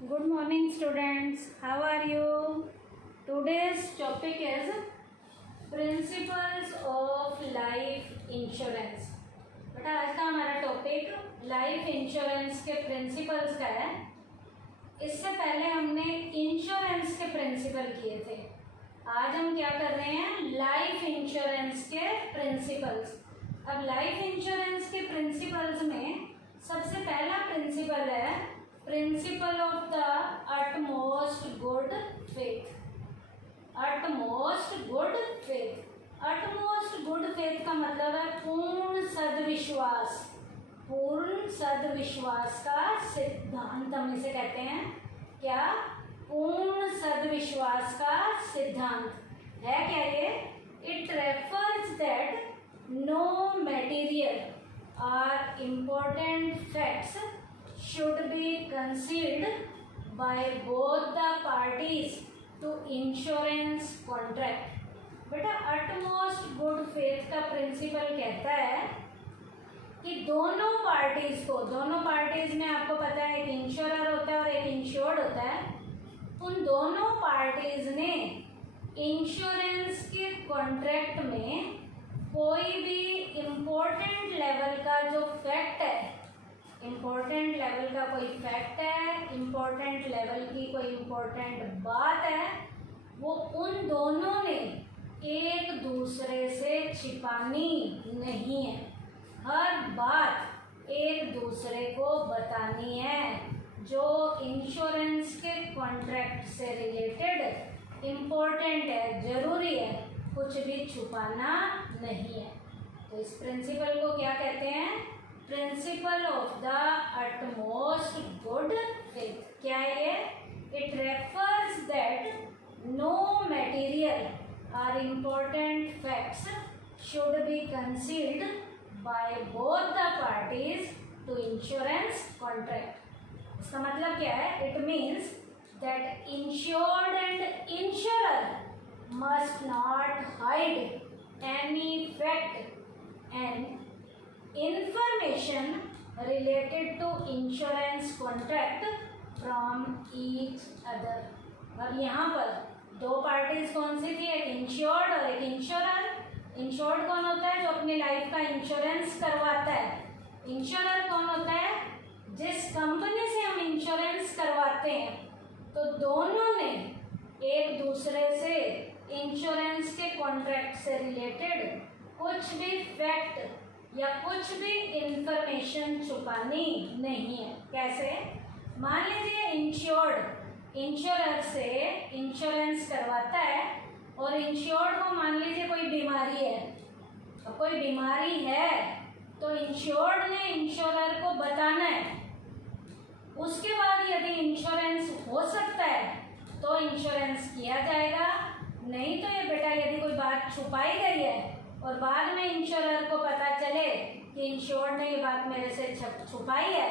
Good morning, students. How are you? Today's topic is Principles of Life Insurance. बेटा आज का हमारा topic life insurance के principles का है। इससे पहले हमने इंश्योरेंस के प्रिंसिपल किए थे। आज हम क्या कर रहे हैं? लाइफ इंश्योरेंस के प्रिंसिपल्स। अब लाइफ इंश्योरेंस के प्रिंसिपल्स में सबसे पहला प्रिंसिपल है principal of the utmost good faith. Utmost good faith. Utmost good faith का मतलब है पूर्ण सद्विश्वास। पूर्ण सद्विश्वास का सिद्धांत हम इसे कहते हैं। क्या? पूर्ण सद्विश्वास का सिद्धांत है क्या ये? It refers that no material or important facts should be concealed by both the parties to insurance contract। बेटा utmost good faith का प्रिंसिपल कहता है कि दोनों पार्टीज को, दोनों पार्टीज में आपको पता है एक इंश्योरर होता है और एक इंश्योर्ड होता है, उन दोनों पार्टीज ने इंश्योरेंस के कॉन्ट्रैक्ट में कोई भी इम्पोर्टेंट लेवल का जो फैक्ट है, इम्पोर्टेंट लेवल का कोई फैक्ट है, इम्पोर्टेंट लेवल की कोई इम्पोर्टेंट बात है, वो उन दोनों ने एक दूसरे से छिपानी नहीं है। हर बात एक दूसरे को बतानी है जो इंश्योरेंस के कॉन्ट्रैक्ट से रिलेटेड इम्पोर्टेंट है, जरूरी है, कुछ भी छुपाना नहीं है। तो इस प्रिंसिपल को क्या कहते हैं? Principle of the utmost good faith. क्या है ये? It refers that no material or important facts should be concealed by both the parties to insurance contract. इसका मतलब क्या है? It means that insured and insurer must not hide any fact and information related to insurance contract from each other। अब यहाँ पर दो parties कौन सी थी? एक इंश्योर्ड और एक इंश्योरर। इंश्योर्ड कौन होता है? जो अपनी लाइफ का इंश्योरेंस करवाता है। इंश्योरर कौन होता है? जिस कंपनी से हम इंश्योरेंस करवाते हैं। तो दोनों ने एक दूसरे से इंश्योरेंस के कॉन्ट्रैक्ट से रिलेटेड कुछ भी फैक्ट या कुछ भी इंफॉर्मेशन छुपानी नहीं है। कैसे? मान लीजिए इंश्योर्ड इंश्योरर से इंश्योरेंस करवाता है और इंश्योर्ड को मान लीजिए कोई बीमारी है। अब कोई बीमारी है तो इंश्योर्ड ने इंश्योरर को बताना है। उसके बाद यदि इंश्योरेंस हो सकता है तो इंश्योरेंस किया जाएगा, नहीं तो ये बेटा यदि कोई बात छुपाई गई है और बाद में इंश्योरर को पता चले कि इंश्योर्ड ने ये बात मेरे से छुपाई है,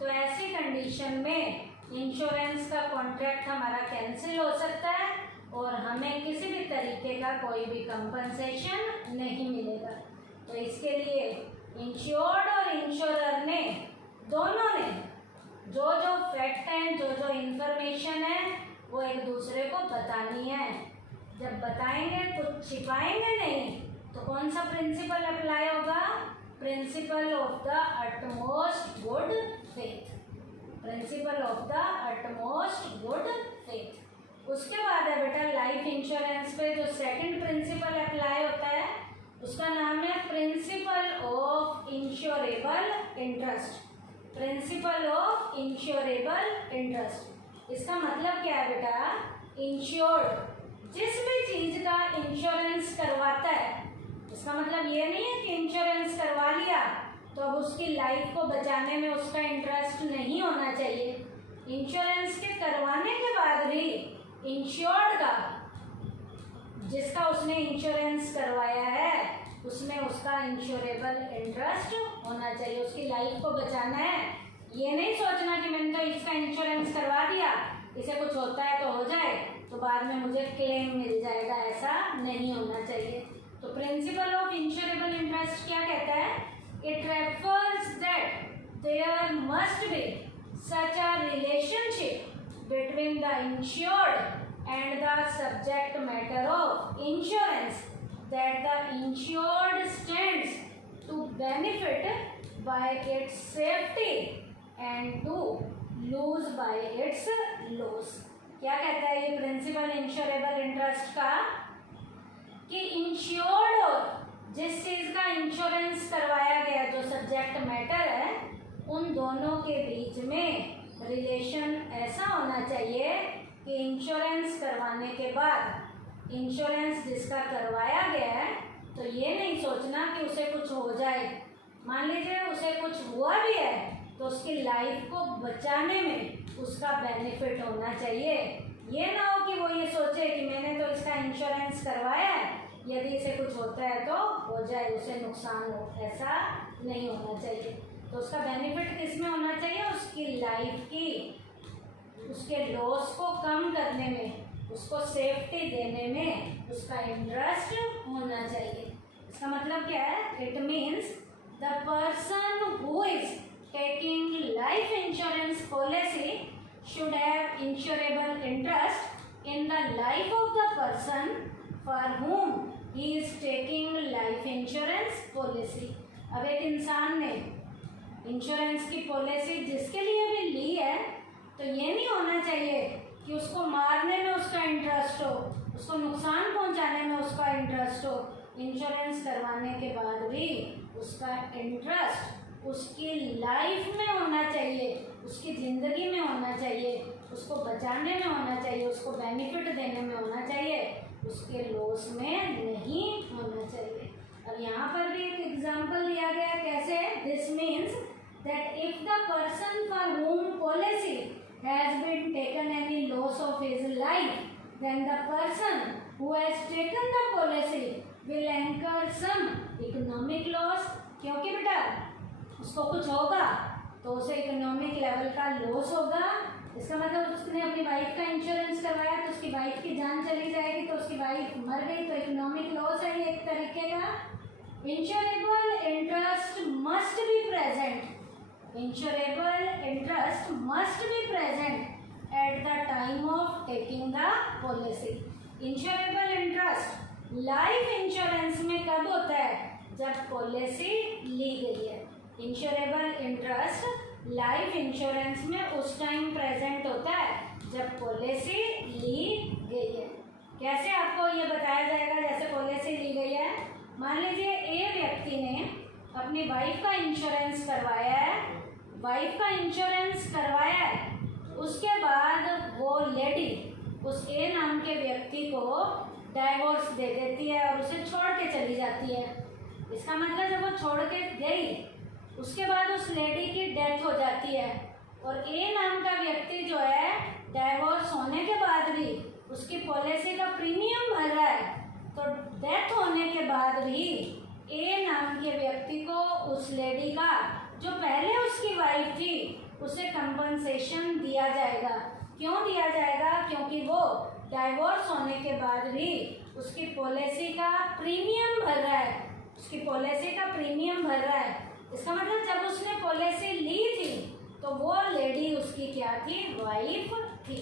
तो ऐसी कंडीशन में इंश्योरेंस का कॉन्ट्रैक्ट हमारा कैंसिल हो सकता है और हमें किसी भी तरीके का कोई भी कंपनसेशन नहीं मिलेगा। तो इसके लिए इंश्योर्ड और इंश्योरर ने दोनों ने जो जो फैक्ट हैं, जो जो इंफॉर्मेशन है, वो एक दूसरे को बतानी है। जब बताएंगे तो छिपाएंगे नहीं, तो कौन सा प्रिंसिपल अप्लाई होगा? Principal of the utmost good faith. Principal of the utmost good faith. उसके बाद है बेटा लाइफ इंश्योरेंस पे जो सेकंड प्रिंसिपल अप्लाई होता है, उसका नाम है principle of insurable interest. Principle of insurable interest. इसका मतलब क्या है बेटा? इंश्योर्ड जिस भी चीज का इंश्योरेंस करवाता है, इसका मतलब ये नहीं है कि इंश्योरेंस करवा लिया तो अब उसकी लाइफ को बचाने में उसका इंटरेस्ट नहीं होना चाहिए। इंश्योरेंस के करवाने के बाद भी इंश्योर्ड का, जिसका उसने इंश्योरेंस करवाया है, उसमें उसका इंश्योरेबल इंटरेस्ट होना चाहिए। उसकी लाइफ को बचाना है। ये नहीं सोचना कि मैंने तो इसका इंश्योरेंस करवा दिया, इसे कुछ होता है तो हो जाए, तो बाद में मुझे क्लेम मिल जाएगा, ऐसा नहीं होना चाहिए। तो प्रिंसिपल ऑफ इंश्योरेबल इंटरेस्ट क्या कहता है? It refers that there must be such a relationship between the insured and the subject matter of insurance that the insured stands to benefit by its safety and to lose by its loss। क्या कहता है ये principal insurable interest का कि insured और जिस चीज का इंश्योरेंस करवाया गया जो सब्जेक्ट मैटर है उन दोनों के बीच में रिलेशन ऐसा होना चाहिए कि इंश्योरेंस करवाने के बाद इंश्योरेंस जिसका करवाया गया है तो ये नहीं सोचना कि उसे कुछ हो जाए। मान लीजिए उसे कुछ हुआ भी है तो उसकी लाइफ को बचाने में उसका बेनिफिट होना चाहिए। ये ना हो कि वो ये सोचे कि मैंने तो इसका इंश्योरेंस करवाया है, यदि इसे कुछ होता है तो हो जाए, उसे नुकसान हो, ऐसा नहीं होना चाहिए। तो उसका बेनिफिट किस में होना चाहिए? उसकी लाइफ की, उसके लॉस को कम करने में, उसको सेफ्टी देने में उसका इंटरेस्ट होना चाहिए। इसका मतलब क्या है? It means the person who is taking life insurance policy should have insurable interest in the life of the person for whom he is taking life insurance policy। अब एक इंसान ने इंश्योरेंस की पॉलिसी जिसके लिए भी ली है तो ये नहीं होना चाहिए कि उसको मारने में उसका इंटरेस्ट हो, उसको नुकसान पहुंचाने में उसका इंटरेस्ट हो। इंश्योरेंस करवाने के बाद भी उसका इंटरेस्ट उसकी लाइफ में होना चाहिए, उसकी ज़िंदगी में होना चाहिए, उसको बचाने में होना चाहिए, उसको बेनिफिट देने में होना चाहिए, उसके लॉस में नहीं होना चाहिए। अब यहाँ पर भी एक एग्जांपल दिया गया, कैसे? This means that if the person for whom policy has been taken any loss of his life, then the person who has taken the policy will incur some economic loss। क्योंकि बेटा उसको कुछ होगा तो उसे इकोनॉमिक लेवल का loss होगा। इसका मतलब उसने अपनी वाइफ का इंश्योरेंस करवाया तो उसकी वाइफ की जान चली जाएगी, तो उसकी वाइफ मर गई तो इकोनॉमिक लॉस है ये एक तरीके का। Insurable interest must be present, insurable interest must be present at the time of taking the policy. Insurable interest life insurance में कब होता है? जब पॉलिसी ली गई है। इंश्योरेबल इंटरेस्ट लाइफ इंश्योरेंस में उस टाइम प्रेजेंट होता है जब पॉलिसी ली गई है। कैसे आपको ये बताया जाएगा जैसे पॉलिसी ली गई है? मान लीजिए ए व्यक्ति ने अपनी वाइफ का इंश्योरेंस करवाया है, वाइफ का इंश्योरेंस करवाया है, उसके बाद वो लेडी उस ए नाम के व्यक्ति को डाइवोर्स दे देती है और उसे छोड़ के चली जाती है। इसका मतलब जब वो छोड़ के गई उसके बाद उस लेडी की डेथ हो जाती है और ए नाम का व्यक्ति जो है डाइवोर्स होने के बाद भी उसकी पॉलिसी का प्रीमियम भर रहा है, तो डेथ होने के बाद भी ए नाम के व्यक्ति को उस लेडी का जो पहले उसकी वाइफ थी उसे कंपनसेशन दिया जाएगा। क्यों दिया जाएगा? क्योंकि वो डाइवोर्स होने के बाद भी उसकी पॉलिसी का प्रीमियम भर रहा है, उसकी पॉलिसी का प्रीमियम भर रहा है। इसका मतलब जब उसने पॉलिसी ली थी तो वो लेडी उसकी क्या थी? वाइफ थी,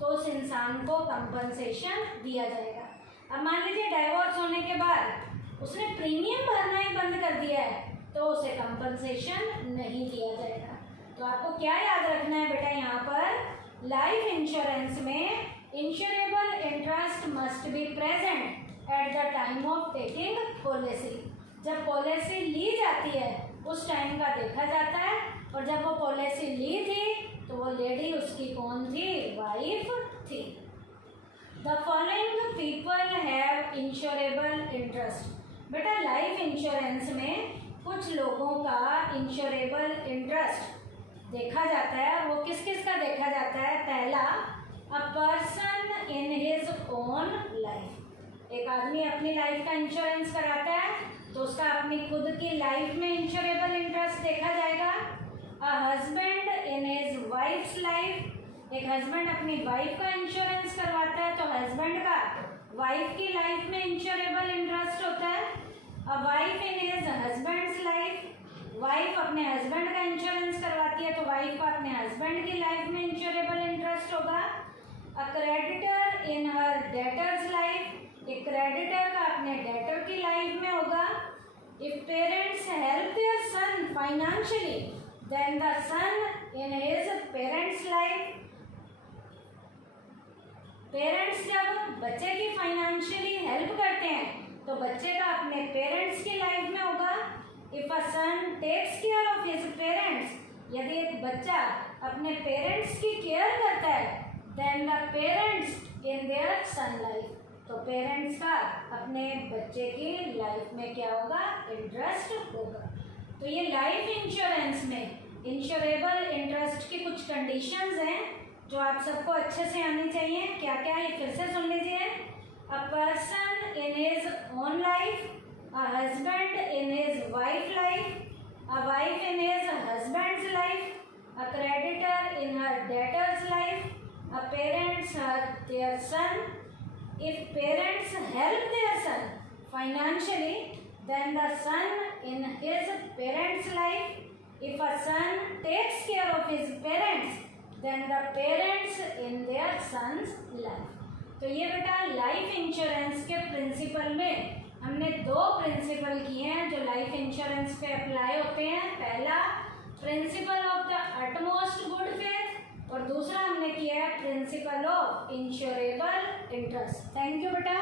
तो उस इंसान को कंपनसेशन दिया जाएगा। अब मान लीजिए डाइवोर्स होने के बाद उसने प्रीमियम भरना ही बंद कर दिया है तो उसे कंपनसेशन नहीं दिया जाएगा। तो आपको क्या याद रखना है बेटा? यहाँ पर लाइफ इंश्योरेंस में insurable interest must be present at the time of taking policy. जब पॉलिसी ली जाती है उस टाइम का देखा जाता है, और जब वो पॉलिसी ली थी तो वो लेडी उसकी कौन थी? वाइफ थी। The following people have insurable interest. बेटा लाइफ इंश्योरेंस में कुछ लोगों का इंश्योरेबल इंटरेस्ट देखा जाता है। वो किस किस का देखा जाता है? पहला, अ person in his own life. एक आदमी अपनी लाइफ का इंश्योरेंस कराता है तो उसका अपनी खुद की लाइफ में इंश्योरेबल इंटरेस्ट देखा जाएगा। अ husband in his wives life. एक हस्बैंड अपनी वाइफ का इंश्योरेंस करवाता है तो हस्बैंड का वाइफ की लाइफ में इंश्योरेबल इंटरेस्ट होता है। A wife in his husband's life. Wife अपने हस्बैंड का इंश्योरेंस करवाती है तो वाइफ का अपने हस्बैंड की लाइफ में इंश्योरेबल इंटरेस्ट होगा। A creditor in her debtor's life, एक क्रेडिटर का अपने डेटर की लाइफ में होगा। If parents help their son financially then the son in his parents life, parents जब बच्चे की फाइनेंशियली हेल्प करते हैं तो बच्चे का अपने पेरेंट्स की लाइफ में होगा। If a son takes care of his parents, यदि एक बच्चा अपने पेरेंट्स की केयर करता है then the parents in their son life, तो पेरेंट्स का अपने बच्चे की लाइफ में क्या होगा, इंटरेस्ट होगा। तो ये लाइफ इंश्योरेंस में इंश्योरेबल इंटरेस्ट की कुछ कंडीशंस हैं जो आप सबको अच्छे से आनी चाहिए। क्या क्या है फिर से सुन लीजिए। A person in his own life, a husband in his wife life, a wife in his husband's life, a creditor in her debtor's life, a parents their son. If parents help their son financially then the son in his parents life. If a son takes care of his parents then the parents in their sons life. तो ये बेटा life insurance के principal में हमने दो principal किए हैं जो लाइफ इंश्योरेंस पे अप्लाई होते हैं। पहला principal of the utmost good faith और दूसरा हमने किया है principle of insurable interest. Thank you बेटा।